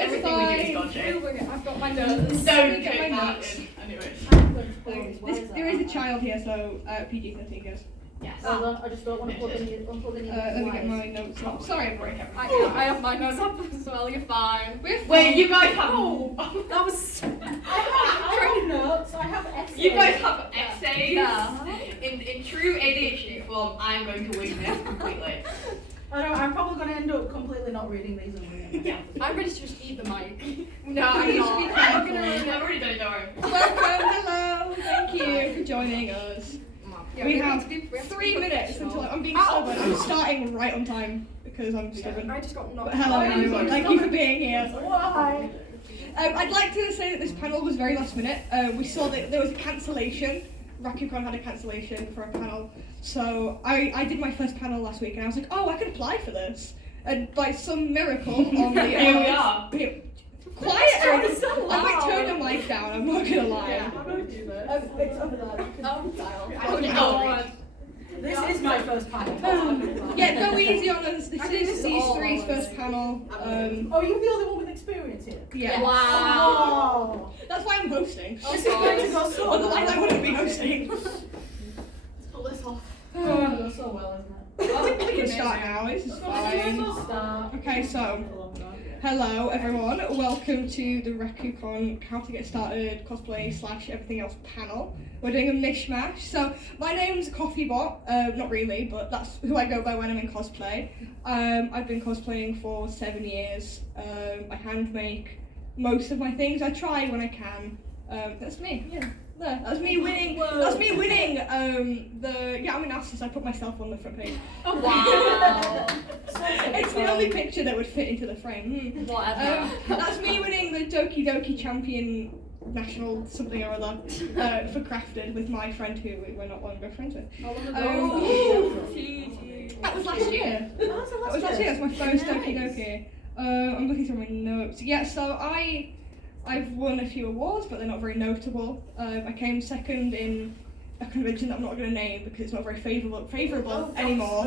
Everything we do is dodgy. I've got my notes. Don't get my notes. Anyway. There is a child here, so PG-13 goes. Yes. I just don't want to plug in your Let me get my notes up. Sorry, everyone. I have my notes up as well, you're fine. Wait, you guys have... That was... I have notes, I have essays. You guys have essays? Yeah. In true ADHD form, I'm going to wing this completely. I know, I'm probably going to end up completely not reading these and reading them. Yeah. I'm ready to just eat the mic. No, I'm not. Please be I'm careful. already done it, don't worry. Welcome, hello. Thank you for joining us. Yeah, We we have to be 3 minutes until I'm being stubborn. I'm starting right on time because I'm stubborn. I just got knocked But hello out. everyone, thank you for being here. Why? I'd like to say that this panel was very last minute. We saw that there was a cancellation. RakuCon had a cancellation for a panel. So I did my first panel last week and I was like, oh, I can apply for this. And by some miracle on the... Here we are. Quiet! It's so I might loud. turn the mic down, I'm not gonna lie. Yeah, how do I do that? It's over there. Oh, God. This is my first panel. Yeah, go easy on us. This I think is this is these all three's ours. first panel. Oh, you're the only one with experience here? Yeah. Wow. That's why I'm hosting. This is going to go so well. Otherwise I wouldn't be hosting. Let's pull this off. It's going to go so well, isn't it? We can start now, this is fine. Start. Okay, so, hello everyone, welcome to the RakuCon How to Get Started Cosplay / everything else panel. We're doing a mishmash. So, my name's Coffeebot, not really, but that's who I go by when I'm in cosplay. I've been cosplaying for 7 years. I hand make most of my things. I try when I can. That's me, yeah. There, that's me winning. That's me winning. I'm an artist. I put myself on the front page. Oh, wow. It's the only picture that would fit into the frame. Whatever. That's me winning the Doki Doki Champion National something or other for crafted with my friend who we're not longer friends with. That was last year. That was last year. That's my first Doki Doki. I'm looking through my notes. Yeah, so I've won a few awards, but they're not very notable. I came second in a convention that I'm not going to name because it's not very favourable anymore.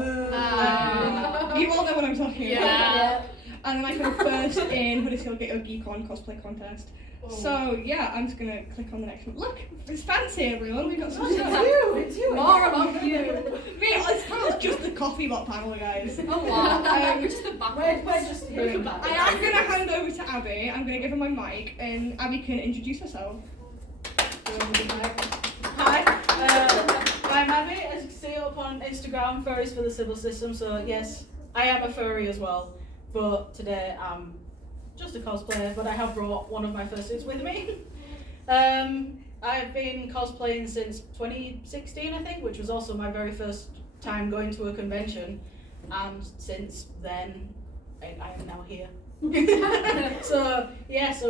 You all know what I'm talking about. And then I came first in Huddersfield Geek-On cosplay contest. So yeah, I'm just going to click on the next one. Look, it's fancy everyone, we've got some stuff. It's you. More about you. Me, this panel's just the Coffeebot panel, guys. Oh, wow. We're just the back. We're just hearing that. I am going to hand over to Abby. I'm going to give her my mic, and Abby can introduce herself. Hi, I'm Abby. As you can see up on Instagram, furries for the civil system. So yes, I am a furry as well. But today I'm just a cosplayer, but I have brought one of my fursuits with me. I've been cosplaying since 2016, I think, which was also my very first time going to a convention. And since then, I am now here. So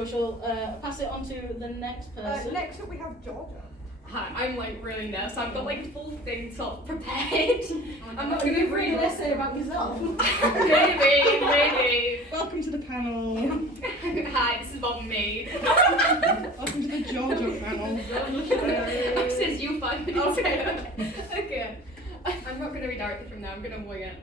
she'll pass it on to the next person. Next up we have Georgia. Hi, I'm like really nervous. I've got like a full thing sort of prepared. I'm not going to read an this. essay about yourself. Maybe. Welcome to the panel. Hi, this is about me. Welcome to the Georgia panel. Says you find it. Okay. I'm not going to read directly from there. I'm going to wing it.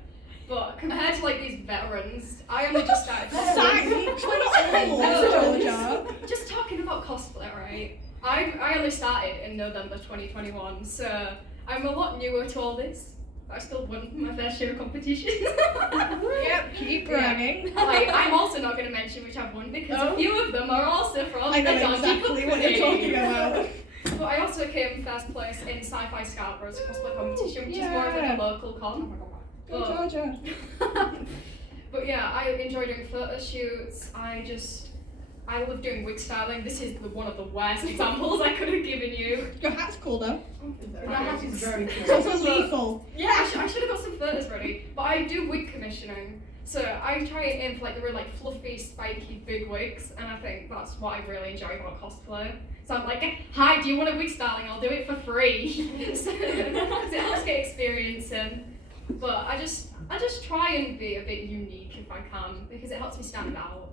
But compared to like these veterans, I only just started. Thanks, we're not old, Georgia. Just talking about cosplay, right? I only started in November 2021, so I'm a lot newer to all this. But I still won my fair share of competitions. Yep, keep bragging. I'm also not going to mention which I've won because a few of them are also from I the know dodgy exactly what you're talking about. But I also came first place in Sci-Fi Scoutbros cosplay competition, which is more of like a local con. Go Georgia. But yeah, I enjoy doing photo shoots. I love doing wig styling. This is one of the worst examples I could have given you. Your hat's cool though. That hat is very cool. It's also lethal. Yeah, I should have got some photos ready. But I do wig commissioning. So I try and aim for like the really like fluffy, spiky, big wigs. And I think that's what I really enjoy about cosplay. So I'm like, hi, do you want a wig styling? I'll do it for free. So it helps get experience in. But I just try and be a bit unique if I can because it helps me stand out.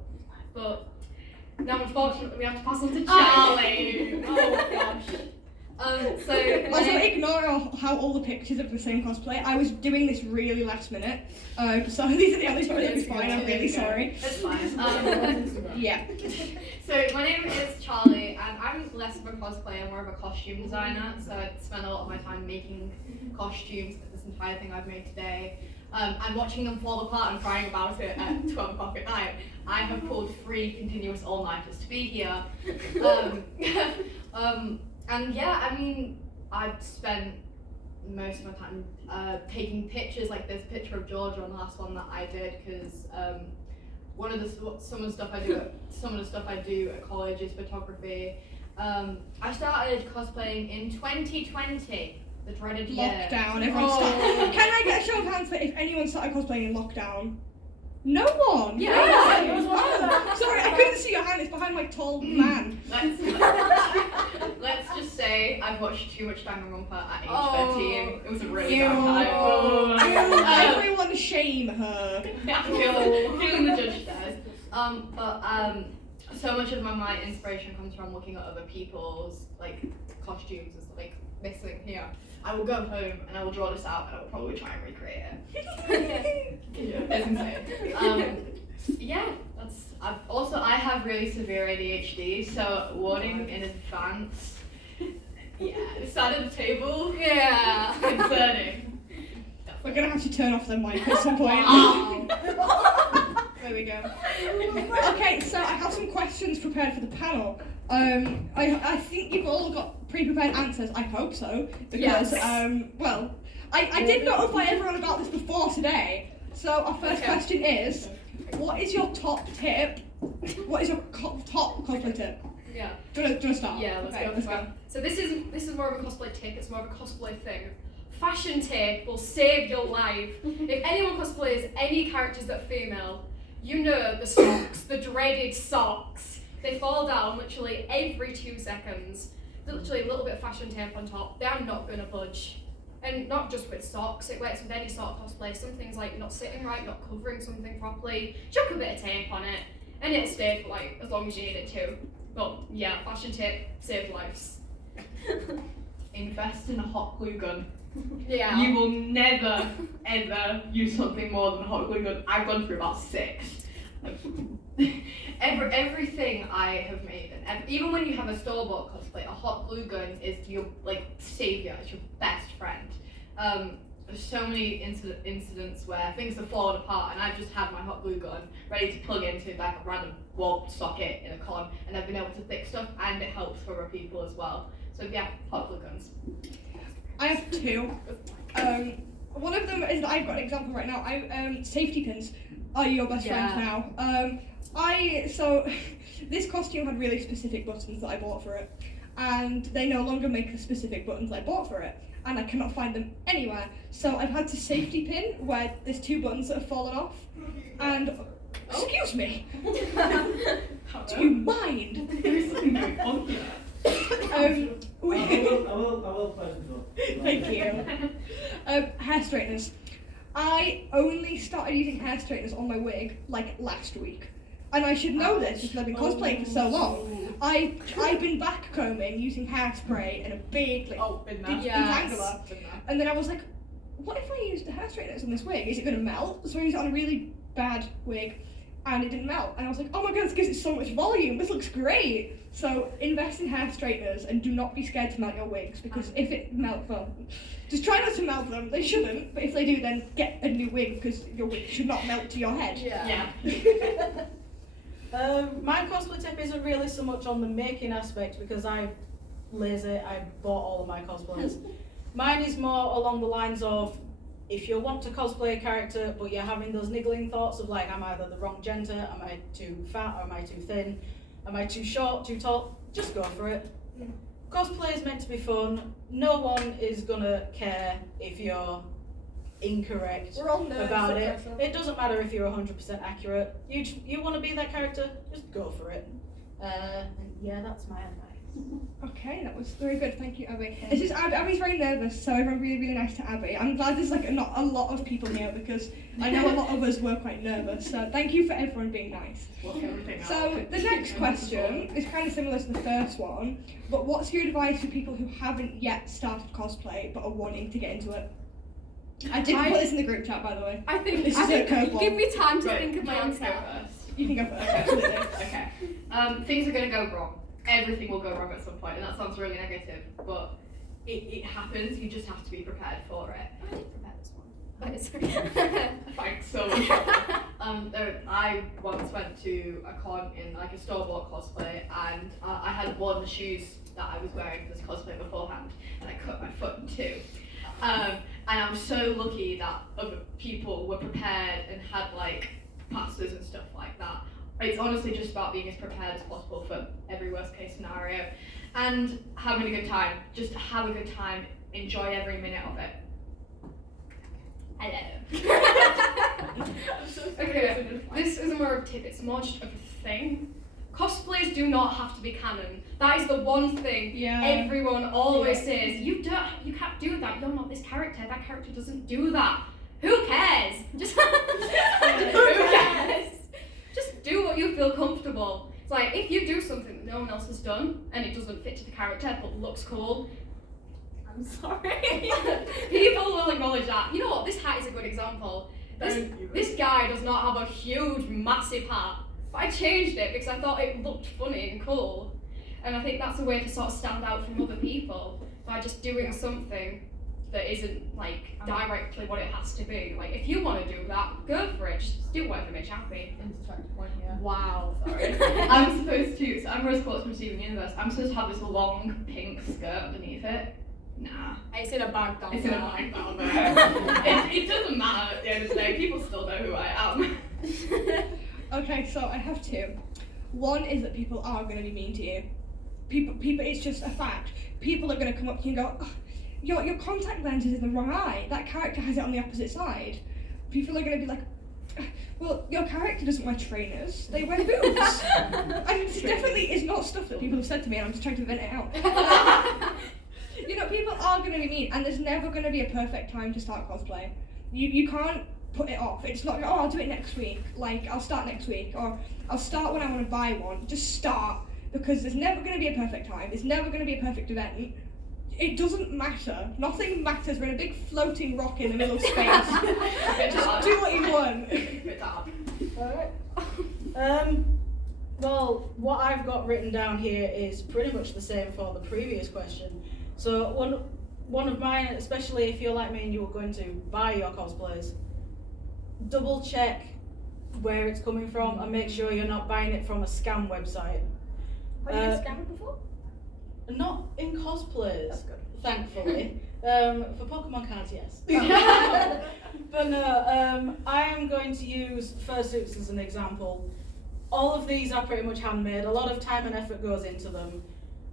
But now unfortunately we have to pass on to Charlie. Oh gosh. So Also, ignore how all the pictures of the same cosplay. I was doing this really last minute. So these are the only stories. It's fine. I'm really sorry. It's fine. Yeah. So my name is Charlie, and I'm less of a cosplayer, I'm more of a costume designer. So I spend a lot of my time making costumes. This entire thing I've made today. I'm watching them fall apart and crying about it at 12 o'clock at night. I have pulled 3 continuous all-nighters to be here. And yeah, I mean, I've spent most of my time taking pictures, like this picture of Georgia on the last one that I did, because some of the stuff I do at college is photography. I started cosplaying in 2020, the dreaded year. Lockdown. Everyone started. Can I get a show of hands for if anyone started cosplaying in lockdown? No one. Yeah. Oh, sorry, I couldn't see your hand. It's behind my tall man. Let's just say I've watched too much Danganronpa at age 13. It was a really Ew. bad time. Everyone shame her. I'm feeling the judge there. So much of my inspiration comes from looking at other people's like costumes and stuff, like this thing here. I will go home and I will draw this out and I will probably try and recreate it. It's insane. Yeah, I have really severe ADHD, so warning in advance. Yeah, the side of the table. Yeah, concerning. We're gonna have to turn off the mic at some point. There we go. Okay, so I have some questions prepared for the panel. I think you've all got pre-prepared answers. I hope so, because well, I did notify everyone about this before today. So our first question is, what is your top tip? What is your top cosplay tip? Yeah. Do you want to start? Yeah, let's go. So this is more of a cosplay tip. It's more of a cosplay thing. Fashion tape will save your life. If anyone cosplays any characters that are female, you know the socks, the dreaded socks. They fall down literally every 2 seconds. There's literally a little bit of fashion tape on top. They are not going to budge. And not just with socks, it works with any sort of cosplay. Some things like not sitting right, not covering something properly. Chuck a bit of tape on it, and it'll stay for like as long as you need it to. But yeah, fashion tape saves lives. Invest in a hot glue gun. Yeah. You will never, ever use something more than a hot glue gun. I've gone through about 6. Everything I have made, and even when you have a store-bought cosplay, a hot glue gun is your like savior. It's your best friend. There's so many incidents where things have fallen apart, and I've just had my hot glue gun ready to plug into like a random wall socket in a con, and I've been able to fix stuff, and it helps for other people as well. So yeah, hot glue guns. I have 2. One of them is that I've got an example right now. Safety pins are your best friends now. So this costume had really specific buttons that I bought for it, and they no longer make the specific buttons I bought for it, and I cannot find them anywhere. So I've had to safety pin where there's 2 buttons that have fallen off, and excuse me, do you mind? I will close the door. Thank you. Hair straighteners. I only started using hair straighteners on my wig like last week. And I should know this because I've been cosplaying for so long. I've been back combing using hairspray and a big like detangler. And then I was like, what if I used the hair straighteners on this wig? Is it gonna melt? So I used it on a really bad wig and it didn't melt. And I was like, oh my god, this gives it so much volume. This looks great. So invest in hair straighteners and do not be scared to melt your wigs, because if it melts them, just try not to melt them. They shouldn't, but if they do, then get a new wig, because your wig should not melt to your head. Yeah. My cosplay tip isn't really so much on the making aspect, because I'm lazy. I bought all of my cosplays. Mine is more along the lines of, if you want to cosplay a character but you're having those niggling thoughts of like, am I either the wrong gender, am I too fat, or am I too thin, am I too short, too tall, just go for it. Cosplay is meant to be fun. No one is gonna care if you're incorrect We're all nerds about it. person. It doesn't matter if you're 100% accurate. You want to be that character, just go for it. And yeah, that's my advice. Okay, that was very good. Thank you, Abby. It's just Abby's very nervous, so everyone really, really nice to Abby. I'm glad there's like not a lot of people here because I know a lot of us were quite nervous. So thank you for everyone being nice. So the next question is kind of similar to the first one, but what's your advice for people who haven't yet started cosplay but are wanting to get into it? I did put this in the group chat, by the way. I think give me time to Right, think of my I'll go answer. first. You can go first, absolutely. Okay. Things are going to go wrong. Everything will go wrong at some point, and that sounds really negative, but it happens. You just have to be prepared for it. I did prepare this one. Thanks so much. I once went to a con in like a store-bought cosplay, and I had worn the shoes that I was wearing for this cosplay beforehand, and I cut my foot in two. And I was so lucky that other people were prepared and had like plasters and stuff like that. It's honestly just about being as prepared as possible for every worst case scenario and having a good time. Just have a good time, enjoy every minute of it. Hello. Okay, this isn't more of a tip, it's more just of a thing. Cosplays do not have to be canon. That is the one thing everyone always says. You can't do that. You're not this character. That character doesn't do that. Who cares? Just who cares? Just do what you feel comfortable. It's like if you do something that no one else has done and it doesn't fit to the character but looks cool, I'm sorry. People will acknowledge that. You know what? This hat is a good example. This guy does not have a huge, massive hat. But I changed it because I thought it looked funny and cool. And I think that's a way to sort of stand out from other people by just doing something that isn't like directly what it has to be. Like if you want to do that, go for it. Just do whatever makes you happy. Wow. Sorry. I'm supposed to. So I'm rose quartz from Steven Universe. I'm supposed to have this long pink skirt underneath it. Nah. It's in a bag down It's in a bag down there. it doesn't matter at the end of the day. People still know who I am. Okay, so I have two. One is that people are going to be mean to you. People. It's just a fact. People are going to come up to you and go, oh, your contact lens is in the wrong eye. That character has it on the opposite side. People are going to be like, well, your character doesn't wear trainers. They wear boots. And it definitely is not stuff that people have said to me, and I'm just trying to vent it out. You know, people are going to be mean, and there's never going to be a perfect time to start cosplay. You can't put it off. It's not, oh, I'll do it next week. Like, I'll start next week, or I'll start when I want to buy one. Just start, because there's never going to be a perfect time. There's never going to be a perfect event. It doesn't matter. Nothing matters. We're in a big floating rock in the middle of space. Just do what you want. Alright. Well, what I've got written down here is pretty much the same for the previous question. So one of mine, especially if you're like me and you were going to buy your cosplays, double check where it's coming from and make sure you're not buying it from a scam website. Have you been scammed before? Not in cosplays, That's good. thankfully. For Pokemon cards, yes. But no, I am going to use fursuits as an example. All of these are pretty much handmade. A lot of time and effort goes into them.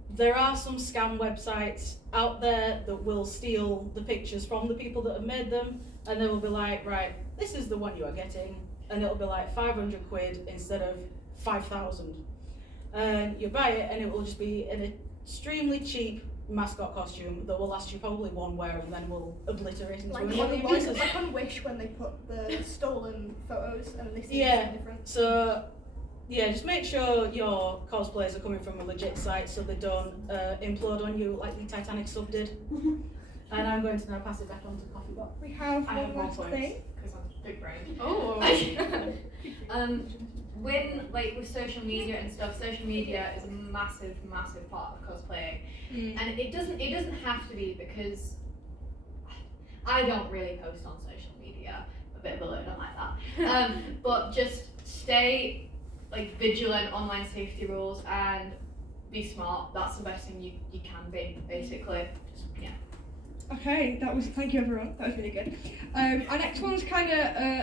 There are some scam websites out there that will steal the pictures from the people that have made them, and they will be like, right, this is the one you are getting, and it'll be like 500 quid instead of 5,000. And you buy it, and it will just be an extremely cheap mascot costume that will last you probably one wear and then will obliterate into Like another piece. like on Wish when they put the stolen photos and they see Yeah. something different. So, yeah, just make sure your cosplays are coming from a legit site so they don't implode on you like the Titanic sub did. And I'm going to now pass it back on to Coffeebot. We have I have one more last points thing. because I'm big brain. Oh. When like with social media and stuff, social media is a massive part of cosplay, and it doesn't have to be, because I don't really post on social media. A bit of a loner like that. But just stay like vigilant, online safety rules, and be smart. That's the best thing you can be, basically. Just, yeah. Okay, thank you everyone, that was really good. Our next one's kind of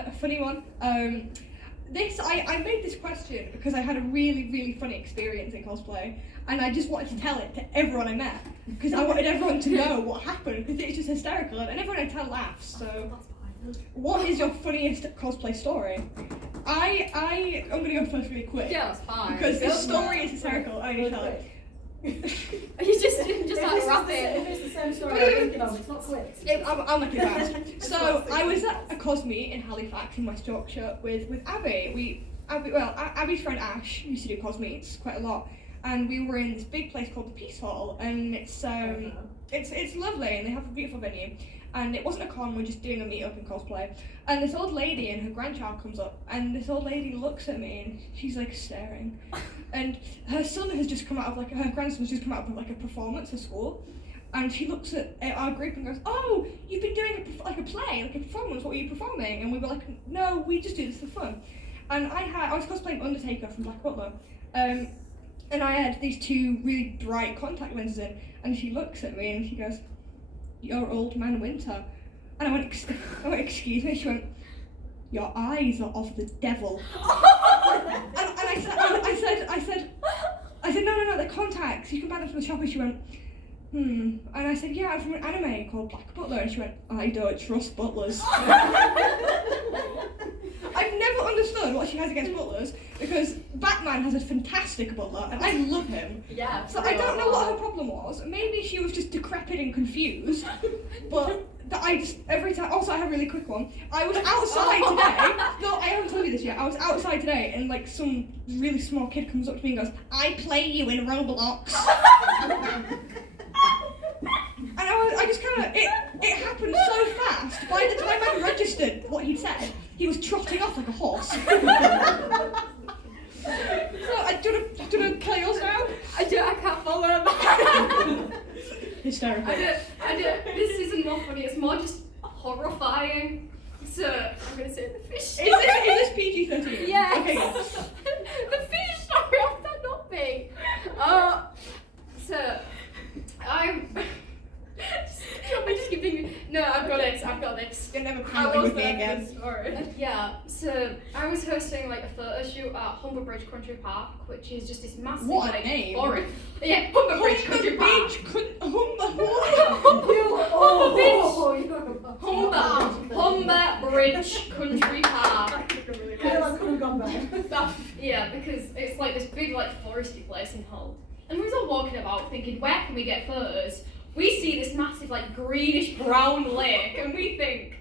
a funny one. I made this question because I had a really funny experience in cosplay, and I just wanted to tell it to everyone I met, because I wanted everyone to know what happened, because it's just hysterical, and everyone I tell laughs. So, what is your funniest cosplay story? I'm gonna go first really quick. Yeah, that's fine. Because this story is hysterical. I'm gonna tell it. You just had to wrap it. If it's the same story I'm thinking of, it's not quick. I'll make it fast. So I was at a Cosmeet in Halifax in West Yorkshire with Abby. Abby's friend Ash used to do Cosmeets quite a lot, and we were in this big place called the Peace Hall, and it's lovely, and they have a beautiful venue. And it wasn't a con, we're just doing a meet-up in cosplay. And this old lady and her grandchild comes up, and this old lady looks at me, and she's like staring. And her son has just come out of her grandson's just come out of like a performance at school. And she looks at our group and goes, "Oh, you've been doing a play, like a performance, what were you performing?" And we were like, "No, we just do this for fun." And I was cosplaying Undertaker from Black Butler. And I had these two really bright contact lenses in, and she looks at me and she goes, "You're Old Man Winter." And I went, "Excuse me?" She went, "Your eyes are of the devil." and I said, no, they're contacts. You can buy them from the shop. And she went, And I said, "Yeah, I'm from an anime called Black Butler." And she went, "I don't trust butlers." I've never understood what she has against butlers, because Batman has a fantastic butler and I love him. Yeah. So I don't know what her problem was. Maybe she was just decrepit and confused. But I just, every time, also I have a really quick one. I was outside today. No, I haven't told you this yet. I was outside today and like some really small kid comes up to me and goes, "I play you in Roblox." And I just kind of, it happened so fast. By the time I registered what he'd said, he was trotting off like a horse. So do you want to play yours now? I can't follow him. Hysterical. I don't, this isn't more funny, it's more just horrifying. So, I'm going to say the fish story. Is this PG-13? Yes. Okay, go. The fish story, how could that not be? So, I'm just giving. No, I've got this. You're never paneling with me again. Yeah, so I was hosting like a photo shoot at Humber Bridge Country Park, which is just this massive What a name. forest. Yeah, Humber Bridge Country Park. Humber Bridge Country Park. I could have gone back. Yeah, because it's like this big like foresty place in Hull. And we was all walking about thinking, where can we get photos? We see this massive like greenish brown lake and we think,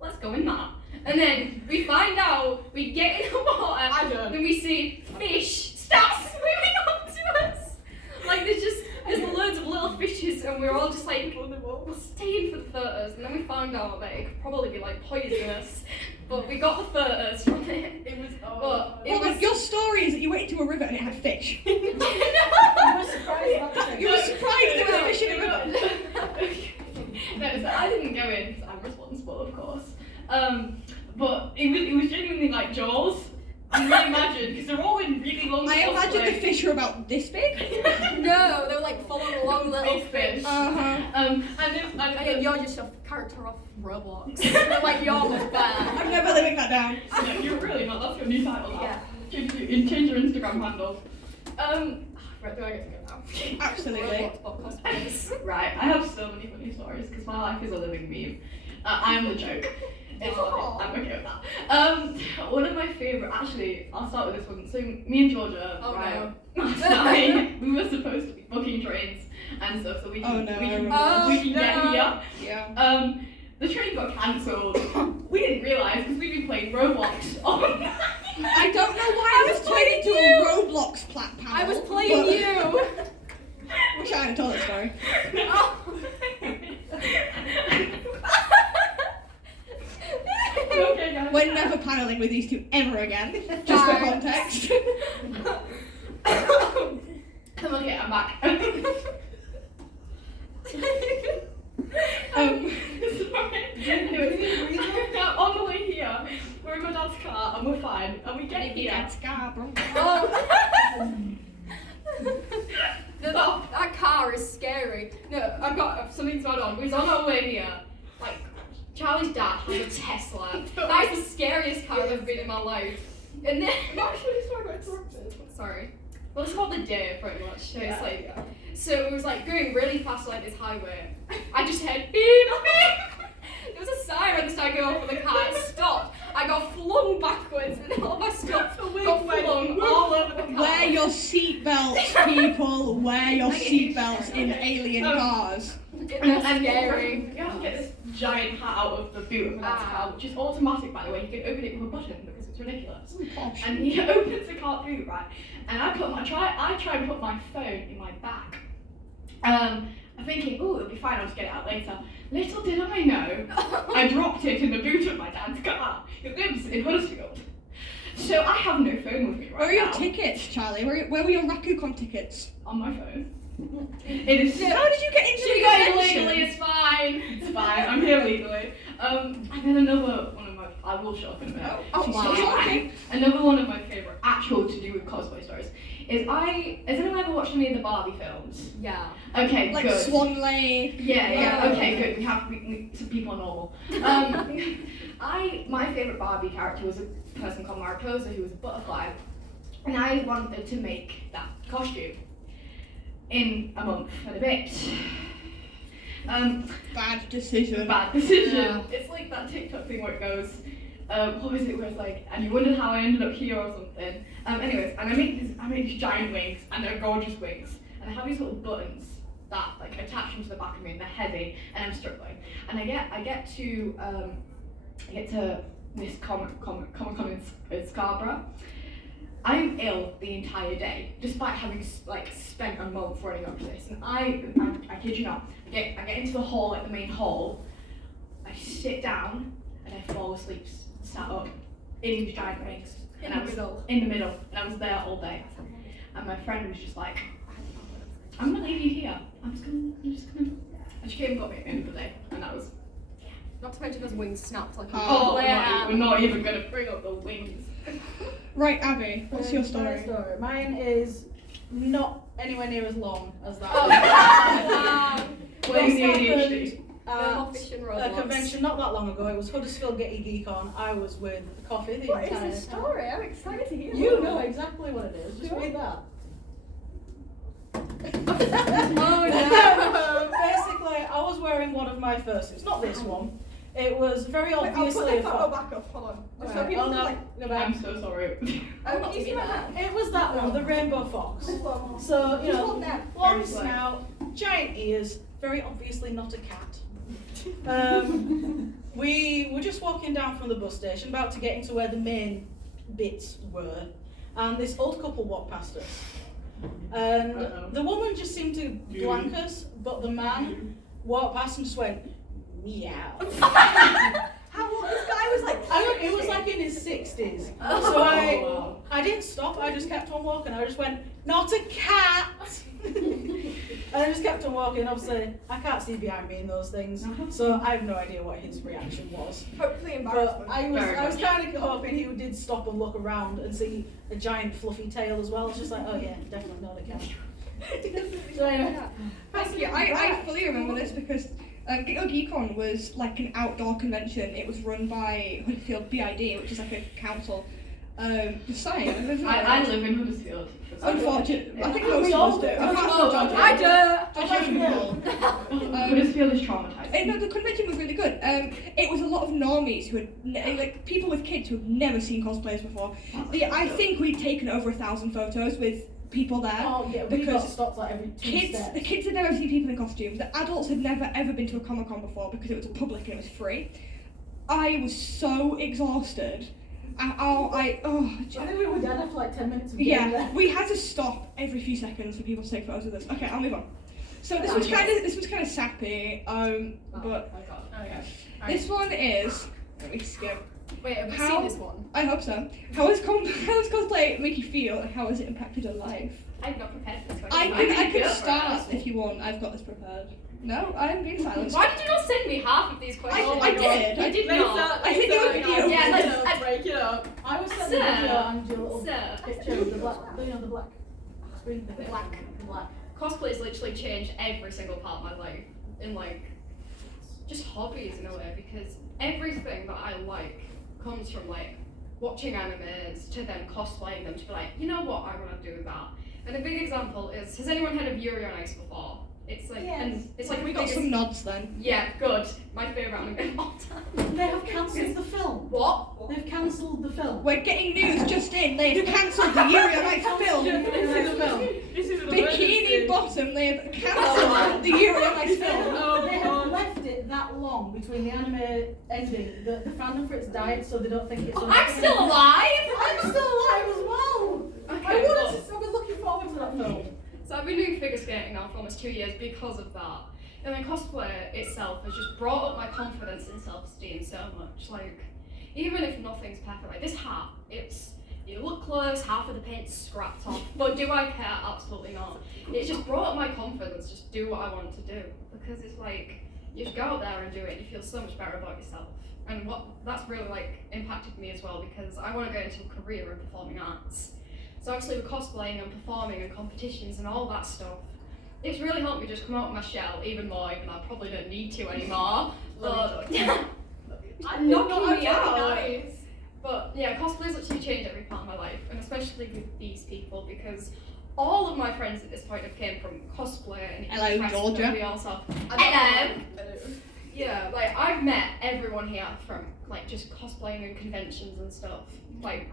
let's go in that. And then we find out, we get in the water, then we see fish start swimming up to us. Like there's loads of little fishes and we're all just like, we're staying for the photos. And then we found out that it could probably be like poisonous. But we got the photos from it. It was your story is that you went into a river and it had fish. You were surprised about the fish. You were surprised there was fish in the river. No, so I didn't go in because I'm responsible, of course. But it was genuinely like Jaws. I really imagine, because they're all in really long. I imagine the fish are about this big. No, they were like following along little Big fish. And you're just a character off Roblox. Like you're almost bad. I'm never living that down. No, you're really not. That's your new title now. Yeah. Change your Instagram handle. Right, do I get to go now? Absolutely. Cosplays. Right, I have so many funny stories because my life is a living meme. I am the joke. It's Aw. I'm okay with that. One of my favourite, actually, I'll start with this one. So me and Georgia, last night, we were supposed to be booking trains and stuff so we can get here. Yeah. The train got cancelled. We didn't realise because we'd been playing Roblox all night. I don't know why I was playing into a Roblox panel. I was playing you. Wish I hadn't told that story. Okay, guys. We're never paneling with these two ever again. Just for context. Okay, I'm back. Sorry. On the way here, we're in my dad's car and we're fine, and we get here. That car is scary. No, I've got something's going on. We was on our way here. Like, Charlie's dad has a Tesla. That is the scariest car I've ever been in my life. And then sorry. Well, it's called the day pretty much. So it's like so it was like going really fast like this highway. I just heard beep beep. There was a siren that started going off for the car. It stopped. I got flung backwards and all my stuff got flung all over the car. Wear your seatbelt. seatbelts, people. Wear your seatbelts in alien cars. And scary. You have to get this giant hat out of the boot of Dad's car, which is automatic, by the way. You can open it with a button because it's ridiculous. Posh. And he opens the car boot, right? And I try and put my phone in my bag. I'm thinking, oh, it'll be fine. I'll just get it out later. Little did I know, I dropped it in the boot of my dad's car. He lives in Huddersfield. So I have no phone with me right now. Where are your tickets, Charlie? Where were your RakuCon tickets? On my phone. It is. How did you get into She the got it convention? legally, it's fine. It's fine, I'm here legally. And then another one of my, I will shut up in a minute. Oh, She's wow. still talking. Another one of my favourite actual to do with cosplay stories is has anyone ever watched any of the Barbie films? Yeah. Okay, Like good. Swan Lake. Yeah, okay, good. Some people are normal. My favourite Barbie character was a person called Mariposa who was a butterfly. And I wanted to make that costume in a month and a bit. Bad decision. Bad decision. Yeah. It's like that TikTok thing where it goes, what was it, where it's like, and you wondered how I ended up here or something. Anyways, and I make these giant wings, and they're gorgeous wings, and I have these little buttons that like attach them to the back of me, and they're heavy, and I'm struggling. And I get to this Comic-Con in Scarborough. I'm ill the entire day, despite having like spent a month running up to this. And I kid you not, I get into the hall, like the main hall. I sit down and I fall asleep, sat up in these giant wings. In the middle, and I was there all day. And my friend was just like, "I'm gonna leave you here. I'm just gonna." And she came and got me at the end of the day, and that was. Not to mention those wings snapped like a Oh, we're not even gonna bring up the wings. Right, Abby, what's your story? Mine is not anywhere near as long as that. Playing the ADHD. A convention not that long ago. It was Huddersfield Geekon. I was with Coffee the What entire is this time. story? I'm excited to hear. You know exactly what it is. Just read that. Basically, I was wearing one of my fursuits. Not this one. It was very Wait, I'll put obviously the photo back up, hold on. Just so Right, people I'll can, now like, go back. I'm so sorry. It was that one, the rainbow fox. So, you know, long snout, giant ears, very obviously not a cat. We were just walking down from the bus station, about to get into where the main bits were, and this old couple walked past us. And the woman just seemed to blank us, but the man walked past and just went, meow. How old? This guy was like. It was like in his 60s. So I didn't stop, I just kept on walking. I just went, not a cat! And I just kept on walking. Obviously, I can't see behind me in those things, so I have no idea what his reaction was. Hopefully But embarrassment. I was kind of hoping he did stop and look around and see a giant fluffy tail as well. It's just like, oh yeah, definitely not a cat. So anyway, Yeah, I fully remember this because Geekon was like an outdoor convention. It was run by Huddersfield BID, which is like a council. The sign. I live in Huddersfield. Unfortunately, I think we most all of us do. do. I do. Huddersfield is traumatizing. No, the convention was really good. It was a lot of normies who had, like, people with kids who have never seen cosplays before. I think we'd taken over 1,000 photos with people there. oh yeah, we got Because stopped like every 2 steps. The kids had never seen people in costumes. The adults had never ever been to a Comic-Con before because it was public and it was free. I was so exhausted. I think we were dead after like 10 minutes of getting Yeah, there. we had to stop every few seconds for people to take photos with us. Okay, I'll move on. So this was kind of sappy. But this one is. Let me skip. Wait, have you How- seen this one? I hope so. How does cosplay make you feel, and how has it impacted your life? I'm not prepared for this I question. could start if you want. I've got this prepared. No, I'm being silenced. Why did you not send me half of these questions? I did. I did not. I sent you a video. Yeah, let's break it up. I was sent Sir. the video and your little Sir. picture of the black, the black screen thing. Black. Cosplay's literally changed every single part of my life in like just hobbies in a way, because everything that I like comes from like watching animes to then cosplaying them to be like, you know what, I want to do that. And a big example is, has anyone heard of Yuri on Ice before? It's like, and it's like We the got biggest- some nods then. Yeah, good. My favourite anime of all time. They have cancelled the film. What? They've cancelled the film. We're getting news just in. They've cancelled the Yuri on Ice film. The film. bottom, they have cancelled the Euro-Nice film. Oh, they have left it that long between the anime ending that the fandom for it's died, so they don't think it's. I'm still alive! I'm still alive as well! Okay, I've been looking forward to that film. So I've been doing figure skating now for almost 2 years because of that. And then cosplay itself has just brought up my confidence and self-esteem so much. Like, even if nothing's perfect, like this hat, you look close, half of the paint's scrapped off, but do I care? Absolutely not. It's just brought up my confidence, just do what I want to do. Because it's like, you just go out there and do it, and you feel so much better about yourself. And that's really like impacted me as well, because I want to go into a career in performing arts. So obviously with cosplaying and performing and competitions and all that stuff, it's really helped me just come out of my shell even more, even though I probably don't need to anymore. But knocking me out. Nice. But yeah, cosplay's actually changed every part of my life, and especially with these people, because all of my friends at this point have came from cosplay and Hello, interest Georgia. really also. Hello. Yeah, like I've met everyone here from like just cosplaying and conventions and stuff. Like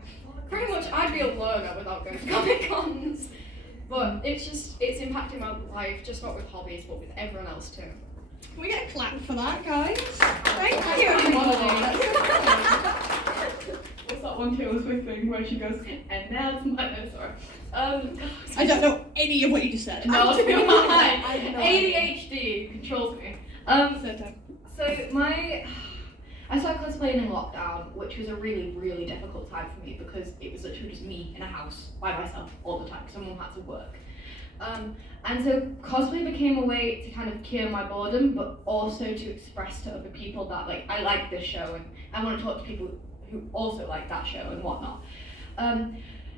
pretty much I'd be a learner without going to Comic Cons. But it's impacting my life, just not with hobbies, but with everyone else too. Can we get a clap for that, guys? Thank you, everyone. What's that one Taylor Swift thing where she goes, and now it's my sorry. I don't know any of what you just said. No, do I? I have no ADHD controls me. So I started cosplaying in lockdown, which was a really, really difficult time for me because it was literally just me in a house by myself all the time because my mum had to work. And so cosplay became a way to kind of cure my boredom, but also to express to other people that like I like this show and I want to talk to people who also like that show and whatnot.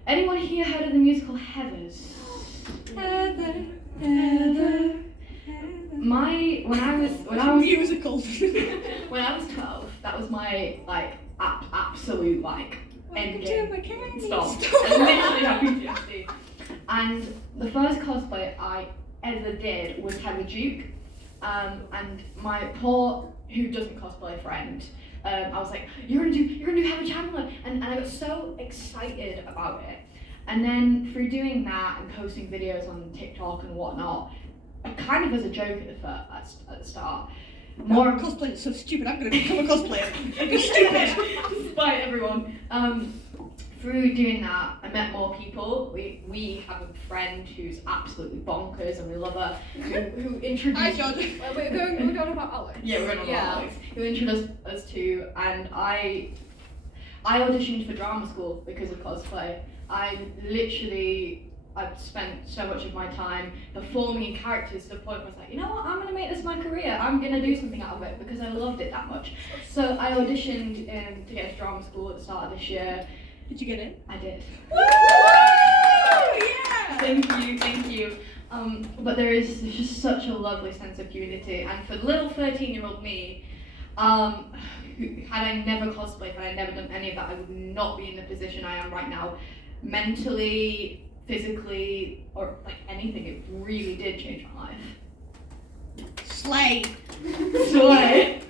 Anyone here heard of the musical Heathers? Heather, Heather. When I was musical. When I was 12, that was my like absolute like end game. Stop. I literally had PTSD. And the first cosplay I ever did was Heather Duke. And my poor, who doesn't cosplay friend, I was like, you're gonna do Heather Chandler, and I got so excited about it. And then through doing that and posting videos on TikTok and whatnot, kind of as a joke at the start. More cosplay is so stupid. I'm gonna become a cosplayer. It'd be stupid. Despite everyone. Through doing that, I met more people. We have a friend who's absolutely bonkers, and we love her. Who introduced. Hi, George. We're going about Alex. Yeah, we're going on about Alex. Who introduced us to, and I auditioned for drama school because of cosplay. I've spent so much of my time performing in characters to the point where I was like, you know what, I'm going to make this my career. I'm going to do something out of it because I loved it that much. So I auditioned to get into drama school at the start of this year. Did you get in? I did. Woo! Yeah! Thank you. But there's just such a lovely sense of community. And for little 13-year-old me, had I never cosplayed, had I never done any of that, I would not be in the position I am right now. Mentally, physically, or like anything, it really did change my life. Slay. Slay.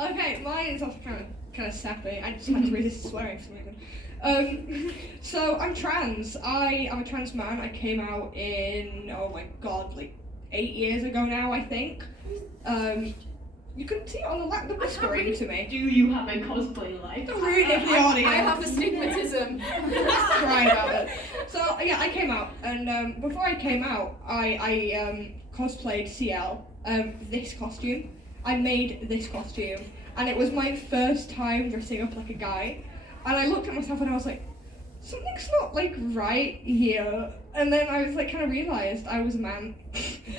Okay, mine is also kind of sappy. I just had to resist swearing for some reason. So I'm trans. I am a trans man. I came out in, oh my god, like 8 years ago now, I think. You can see it on the whispering to me. Do you have a cosplay life? Don't ruin it for the audience. I have astigmatism. Cry about it. So yeah, I came out, and before I came out, I cosplayed CL. This costume. I made this costume, and it was my first time dressing up like a guy. And I looked at myself and I was like, something's not like right here. And then I was like, kind of realised I was a man.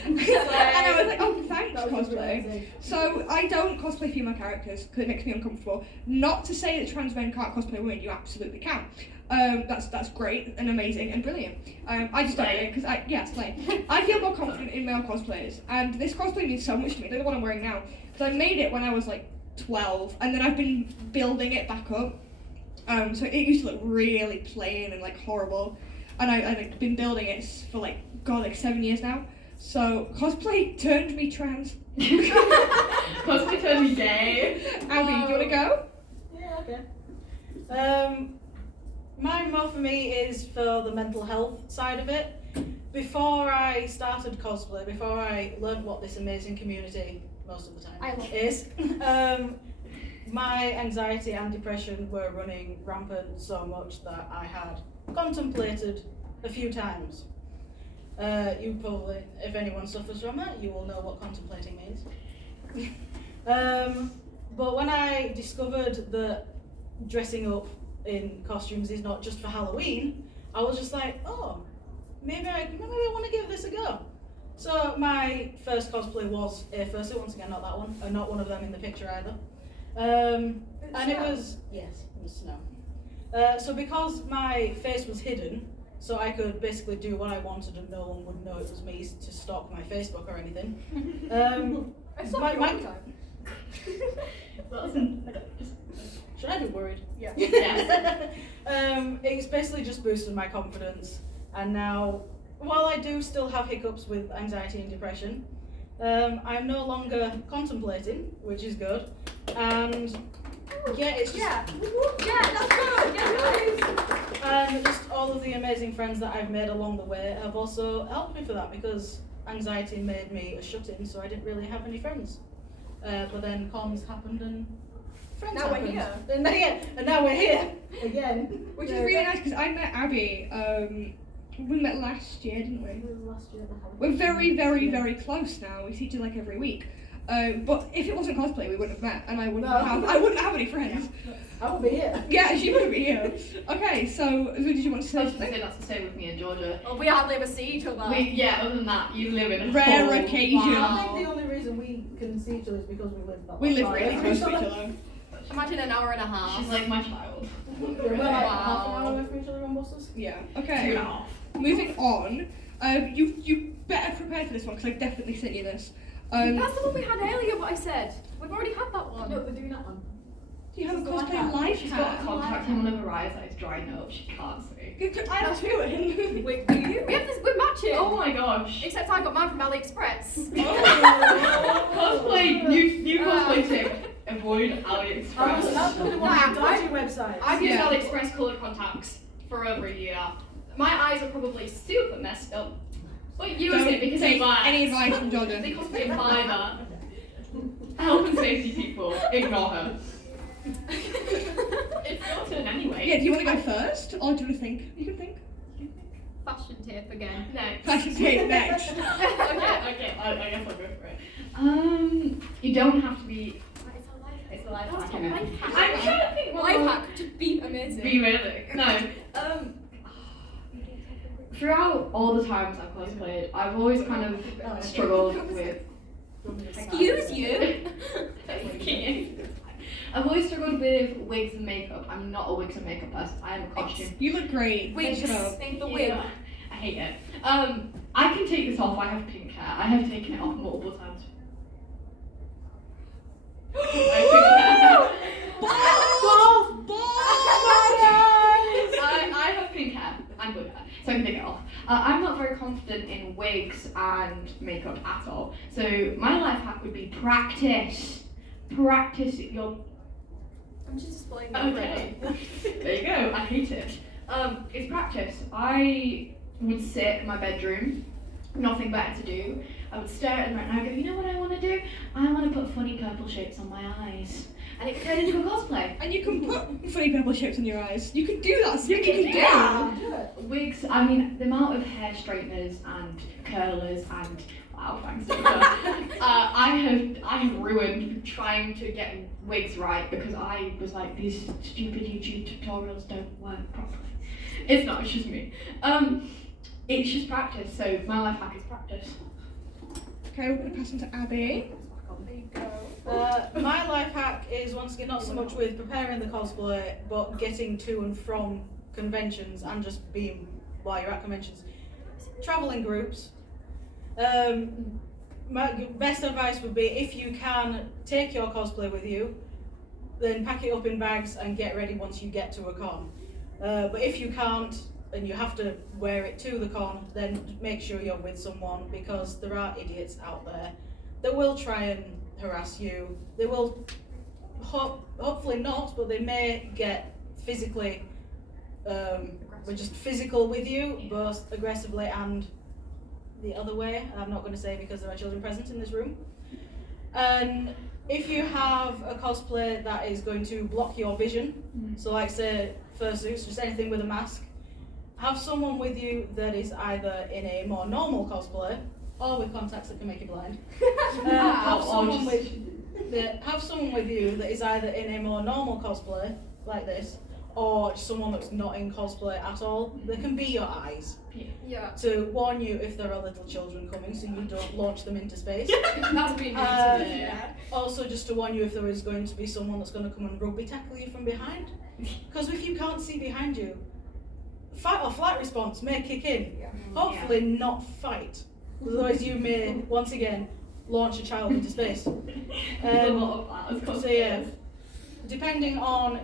And I was like, oh, thanks, cosplay. So I don't cosplay female characters because it makes me uncomfortable. Not to say that trans men can't cosplay women, you absolutely can. That's great and amazing and brilliant. I just don't do it because I feel more confident in male cosplayers. And this cosplay means so much to me. Look at what I'm wearing now. Because I made it when I was like 12 and then I've been building it back up. So it used to look really plain and like horrible, and I've been building it for like 7 years now. So cosplay turned me trans. Cosplay turned me gay. Abby, do you wanna go? Yeah, okay. Mine more for me is for the mental health side of it. before I started cosplay, before I learned what this amazing community most of the time is, my anxiety and depression were running rampant so much that I had contemplated a few times. You probably, if anyone suffers from it, you will know what contemplating means. But when I discovered that dressing up in costumes is not just for Halloween, I was just like, oh, maybe I want to give this a go. So my first cosplay was a fursuit, once again, not that one, not one of them in the picture either. And it was, yes, it was snow. So because my face was hidden, so I could basically do what I wanted and no one would know it was me to stalk my Facebook or anything. I saw my- you my- all the time. Should I be worried? Yeah. Yes. It's basically just boosted my confidence, and now, while I do still have hiccups with anxiety and depression, I'm no longer contemplating, which is good, and yeah, it's just, Yeah, that's good. Yeah, guys. and just all of the amazing friends that I've made along the way have also helped me for that, because anxiety made me a shut-in, so I didn't really have any friends. But then cons happened and friends Now we're happened. here. And now we're here again. Which is really nice because I met Abby. We met last year, didn't we? We're very, very, very close now. We see each other like every week. But if it wasn't cosplay, we wouldn't have met, and I wouldn't have any friends. I will be here. Yeah, she wouldn't be here. Okay, so did you want to say I was gonna something? say that's the same with me and Georgia. Oh, we hardly ever see each other. Other than that, you live in a Rare whole- occasion. I think the only reason we can see each other is because we live not We live far really away close from to each each other. other. Imagine an hour and a half. She's like my child. We're like half an Wow. hour away from each other on buses. Yeah. 2.5. Okay. Moving on. You better prepare for this one because I've definitely sent you this. That's the one we had earlier, what I said. We've already had that one. No, we're doing that one. Do you have a Just like cosplay that. life She's got a hack? contact in one of her eyes that is drying up. She can't see. I have two in. Wait, do you? We have this. We're matching. Oh my gosh. Except I got mine from AliExpress. Cosplay. New cosplay tip. Avoid AliExpress. That's the one Nah, dodgy website. I've used Yeah. AliExpress colour contacts for over a year. My eyes are probably super messed up. But use Don't it because take it lasts. any advice from Jordan. They cost me a fiver. Health and safety people. Ignore her. It's your turn anyway. Yeah, do you want to go first, or do you want to think? You can think. Fashion tip again. Next. Fashion tape next. okay. I guess I'll go for it. You don't have to be. It's a life That's hack. a innit? life hack. I'm trying to think. Life hack to be amazing. Be realistic. No. Throughout all the times I've cosplayed, I've always kind of struggled with. Excuse you. I've always struggled with wigs and makeup. I'm not a wigs and makeup person. I am a costume. You look great. Wigs. Keep it up. The wig. I hate it. I can take this off. I have pink hair. I have taken it off multiple times. I have pink hair and good hair, so I can take it off. I'm not very confident in wigs and makeup at all. So my life hack would be practice. Practice your. I'm just displaying that Okay. There you go. I hate it. It's practice. I would sit in my bedroom, nothing better to do. I would stare at them right now and go, you know what I want to do? I want to put funny purple shapes on my eyes. And it could turn into a cosplay. And you can put funny purple shapes on your eyes. You can do that. You can do that. Wigs, I mean, the amount of hair straighteners and curlers and wow, thanks. I have ruined trying to get wigs right because I was like, these stupid YouTube tutorials don't work properly. It's not, it's just me. It's just practice, so my life hack is practice. Okay, we're going to pass on to Abby. My life hack is once again not so much with preparing the cosplay, but getting to and from conventions and just being while you're at conventions. Travel in groups. My best advice would be if you can take your cosplay with you, then pack it up in bags and get ready once you get to a con. But if you can't and you have to wear it to the con, then make sure you're with someone because there are idiots out there that will try and harass you. They will hopefully not, but they may get physically just physical with you, both aggressively and the other way, and I'm not going to say because there are children present in this room. And if you have a cosplay that is going to block your vision, so like say fursuits, just anything with a mask, have someone with you that is either in a more normal cosplay or with contacts that can make you blind. Have someone with you that is either in a more normal cosplay like this, or someone that's not in cosplay at all. They can be your eyes. Yeah. To warn you if there are little children coming, so you don't launch them into space. That's been me today. Also, just to warn you if there is going to be someone that's going to come and rugby tackle you from behind. Because if you can't see behind you, fight or flight response may kick in. Hopefully not fight. Otherwise you may, once again, launch a child into space. So yeah, depending on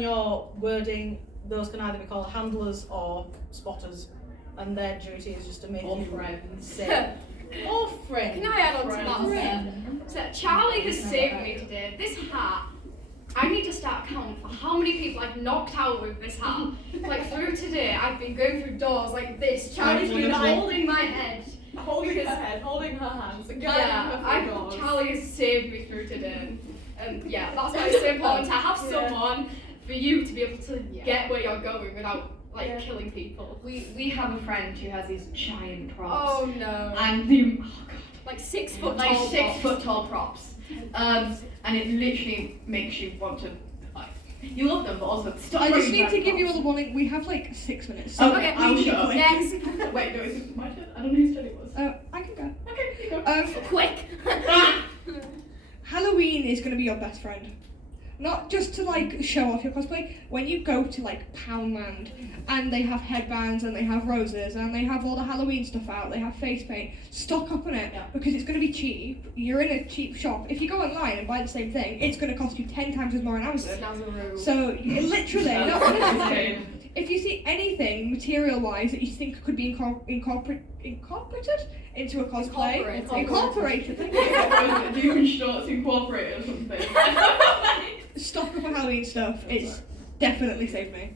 your wording, those can either be called handlers or spotters, and their duty is just to make you safe. Or friends. Can I add on to that? So Charlie has saved me today. This hat, I need to start counting for how many people I've knocked out with this hat. Like through today, I've been going through doors like this. Charlie's been holding my head. Holding his head, holding her hands. Charlie has saved me through today. And yeah, that's why it's so important to have someone for you to be able to get where you're going without killing people. We have a friend who has these giant props. Oh no. And like 6 foot like tall 6 foot tall props. And it literally makes you want to you love them, but also stop. I just need to give you all the warning. We have like 6 minutes. So Okay, I'll shut up. Next. Wait, no, is it my turn? I don't know whose turn it was. I can go. Okay, you go. Quick. Halloween is going to be your best friend. Not just to like show off your cosplay. When you go to like Poundland and they have headbands and they have roses and they have all the Halloween stuff out, they have face paint, stock up on it because it's going to be cheap. You're in a cheap shop. If you go online and buy the same thing, it's going to cost you 10 times as more on Amazon. So literally, no, honestly, if you see anything material-wise that you think could be incorporated into a cosplay, incorporated. Thank you. Doing shorts incorporated or something. Stock up on Halloween stuff. It's definitely saved me.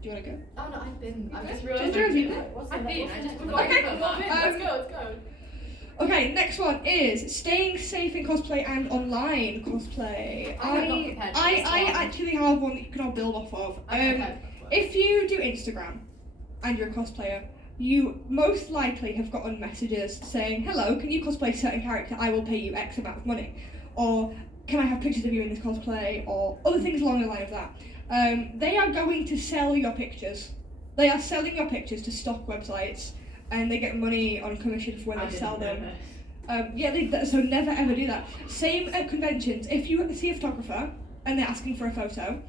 Do you want to go? Oh no, I've been. I've just Ginger, realised. have you been? I've been. I just forgot. Okay, Let's go. Okay, next one is staying safe in cosplay and online cosplay. I'm not prepared for this I one. actually have one that you can all build off of. If you do Instagram and you're a cosplayer, you most likely have gotten messages saying, hello, can you cosplay a certain character? I will pay you X amount of money. Or can I have pictures of you in this cosplay? Or other things along the line of that. They are going to sell your pictures. They are selling your pictures to stock websites and they get money on commission for when they sell them. So never ever do that. Same at conventions. If you see a photographer and they're asking for a photo,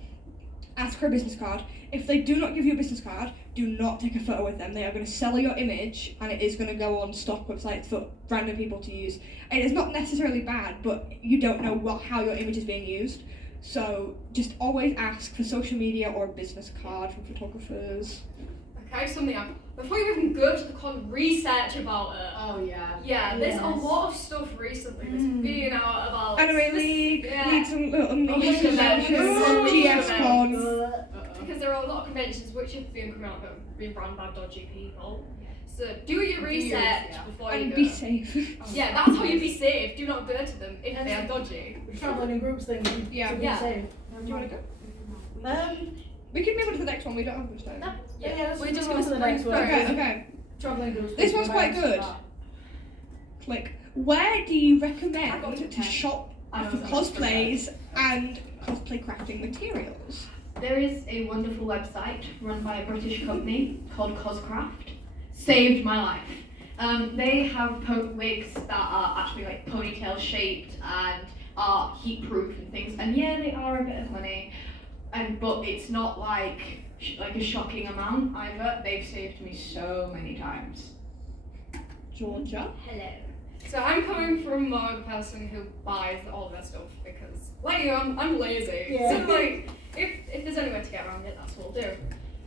ask for a business card. If they do not give you a business card, do not take a photo with them. They are going to sell your image and it is going to go on stock websites for random people to use. And it's not necessarily bad, but you don't know how your image is being used. So just always ask for social media or a business card from photographers. Okay, something up. Before you even go to the con, research about it. Oh yeah. Yeah, there's a lot of stuff recently that's been out about. Anime League, need some little niche conventions. GS Con. Because there are a lot of conventions which have been coming out that have been run by dodgy people. So do your research before you And go. be safe. Yeah, that's how you be safe. Do not go to them if they are dodgy. Traveling in groups thing. Yeah. To be Yeah. safe. Do you want to go? We can move on to the next one, we don't have much time. Let's We're just move on to the next one. Okay. Traveling groups. This one's quite good. Click. Where do you recommend to shop for cosplays and cosplay crafting materials? There is a wonderful website run by a British company called Coscraft. Saved my life. They have wigs that are actually like ponytail shaped and are heat proof and things. And yeah, they are a bit of money, but it's not like a shocking amount either. They've saved me so many times. Georgia? Hello. So I'm coming from more of a person who buys all their stuff because, like you, I'm lazy. Yeah. So like, if there's any way to get around it, that's what we'll do.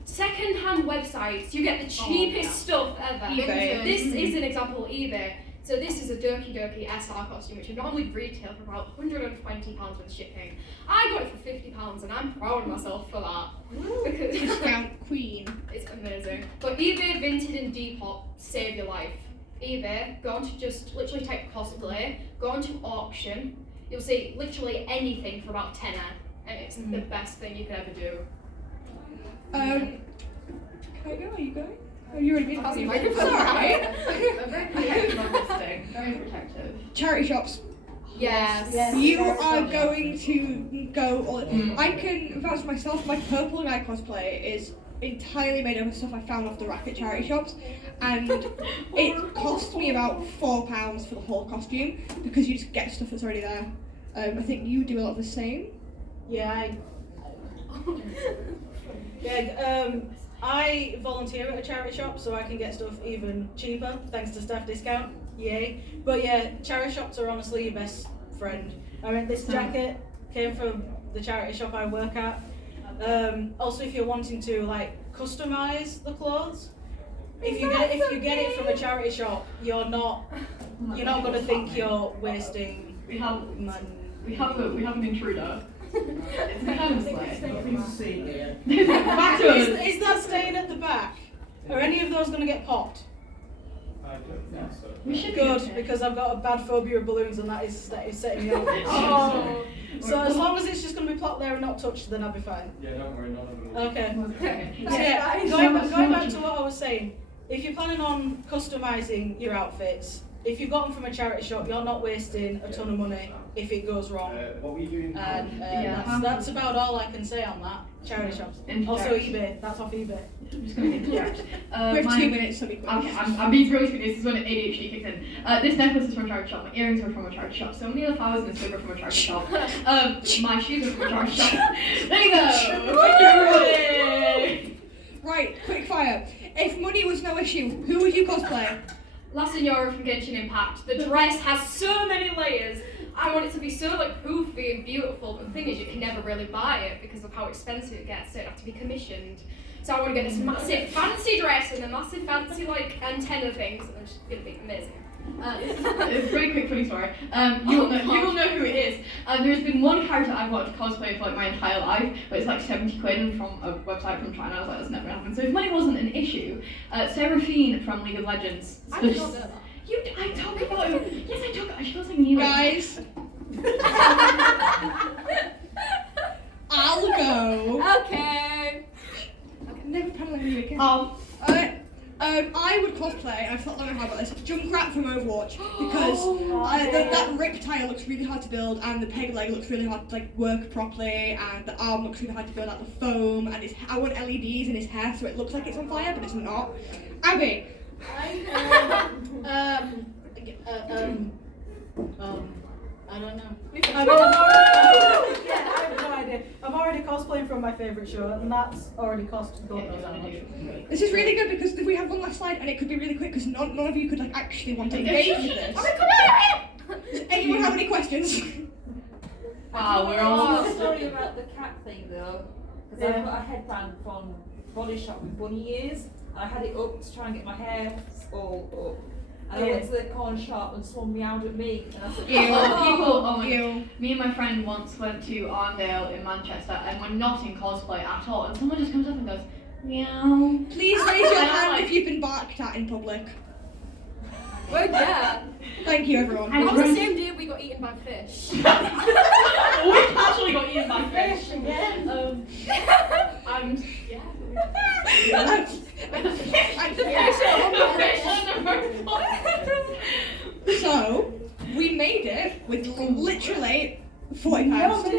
Second-hand websites, you get the cheapest stuff ever. eBay. This is an example of eBay. So this is a Dirky SR costume, which would normally retail for about £120 with shipping. I got it for £50 and I'm proud of myself for that. Because Discount queen. it's amazing. But eBay, Vinted and Depop save your life. eBay, go on to just literally type cosplay, go on to auction, you'll see literally anything for about tenner, and it's the best thing you could ever do. Can I go? Are you going? Oh, you already been. I'll see It's microphone. alright. I'm very protective of this thing. Very protective. Charity shops. Yes. You are going to go all. I can vouch for myself. My purple guy cosplay is entirely made up of stuff I found off the rack at charity shops, and it cost me about £4 for the whole costume because you just get stuff that's already there. I think you do a lot of the same. Yeah, I volunteer at a charity shop so I can get stuff even cheaper thanks to staff discount. Yay! But yeah, charity shops are honestly your best friend. I mean, this jacket came from the charity shop I work at. Also, if you're wanting to like customize the clothes, if you get it from a charity shop, you're not going to think you're wasting money. We have an intruder. It's behind the slide. Nothing to see here. Back to us. Is that staying at the back? Are any of those going to get popped? I don't think so. We should be Good, okay. because I've got a bad phobia of balloons and that is setting me off. Oh. So as long as it's just going to be plopped there and not touched, then I'll be fine. Yeah, don't worry, none of them. Okay. Okay. So yeah, going back to what I was saying, if you're planning on customising your outfits, if you've got them from a charity shop, you're not wasting a ton of money if it goes wrong. What were you doing? And that's about all I can say on that. Charity shops. Also eBay. That's off eBay. I'm just going to interject. We have 2 minutes, so be quick. Okay, I'm being really quick. This is when ADHD kicks in. This necklace is from a charity shop. My earrings are from a charity shop. So many of the flowers in this wig are from a charity shop. My shoes are from a charity shop. There you go. Thank you, everybody. Right, quick fire. If money was no issue, who would you cosplay? La Signora from Genshin Impact. The dress has so many layers. I want it to be so like poofy and beautiful, but the thing is you can never really buy it because of how expensive it gets, so it'd have to be commissioned. So I want to get this massive fancy dress and the massive fancy like antenna things, and it's gonna be amazing. It's a very quick funny story. You will know who it is. There's been one character I've wanted to cosplay for like my entire life, but it's like 70 quid and from a website from China. I was like, that's never gonna happen. So if money wasn't an issue, Seraphine from League of Legends. I did not know that. I talked about it. Yes, I talked. She was like me. Guys. I'll go. Okay. Never paneling you again. I would cosplay, I've thought long and hard about this, Junkrat from Overwatch, because that rip tire looks really hard to build, and the peg leg looks really hard to like work properly, and the arm looks really hard to build out the foam, and I want LEDs in his hair so it looks like it's on fire, but it's not. Abby. I don't know. I have no idea. I'm already cosplaying from my favourite show, and that's already cost God knows how much. This is really good because we have one last slide and it could be really quick because none of you could like actually want to engage with this. Does anyone have any questions? Wow, we're I all. have a story about the cat thing though, because I got a headband from Body Shop with bunny ears, and I had it up to try and get my hair all up. And I went to the corner shop and someone meowed at me, and I said, Me and my friend once went to Arndale in Manchester and we're not in cosplay at all, and someone just comes up and goes, meow. Please raise your hand if you've been barked at in public. Well, yeah. Thank you, everyone. On the same day we got eaten by fish. We actually got eaten by fish. So, we made it with literally 40 pounds. So,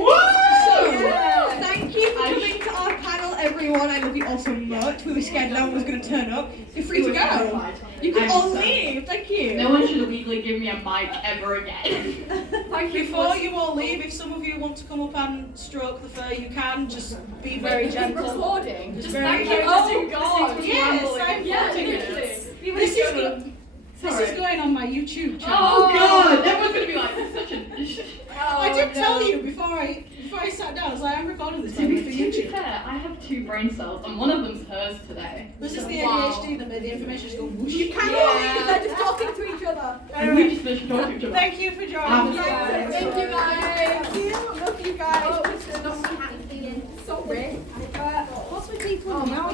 thank you for coming to our panel, everyone. I love you all so much. We were scared no one was going to turn up. You're free to go. You can all leave. Thank you. No one should legally give me a mic ever again. Thank you. Before you all leave, if some of you want to come up and stroke the fur, you can. Just be very gentle. Recording. Just Thank very you. Oh, God. yes, I'm recording literally. This is going on my YouTube channel. Oh god! Everyone's gonna be like, this is such a. I did tell you before before I sat down, I was like, I'm recording this To be, for to be YouTube. fair, I have 2 brain cells and one of them's hers today. Was this the Wow. ADHD that made the information just go whoosh? You cannot Yeah. leave, they're just talking to each other. And we just finished talking to each other. Thank you for joining us, guys. Thank you guys. Thank you. Love you guys. Oh, it's not happy. Sorry. What's with people now?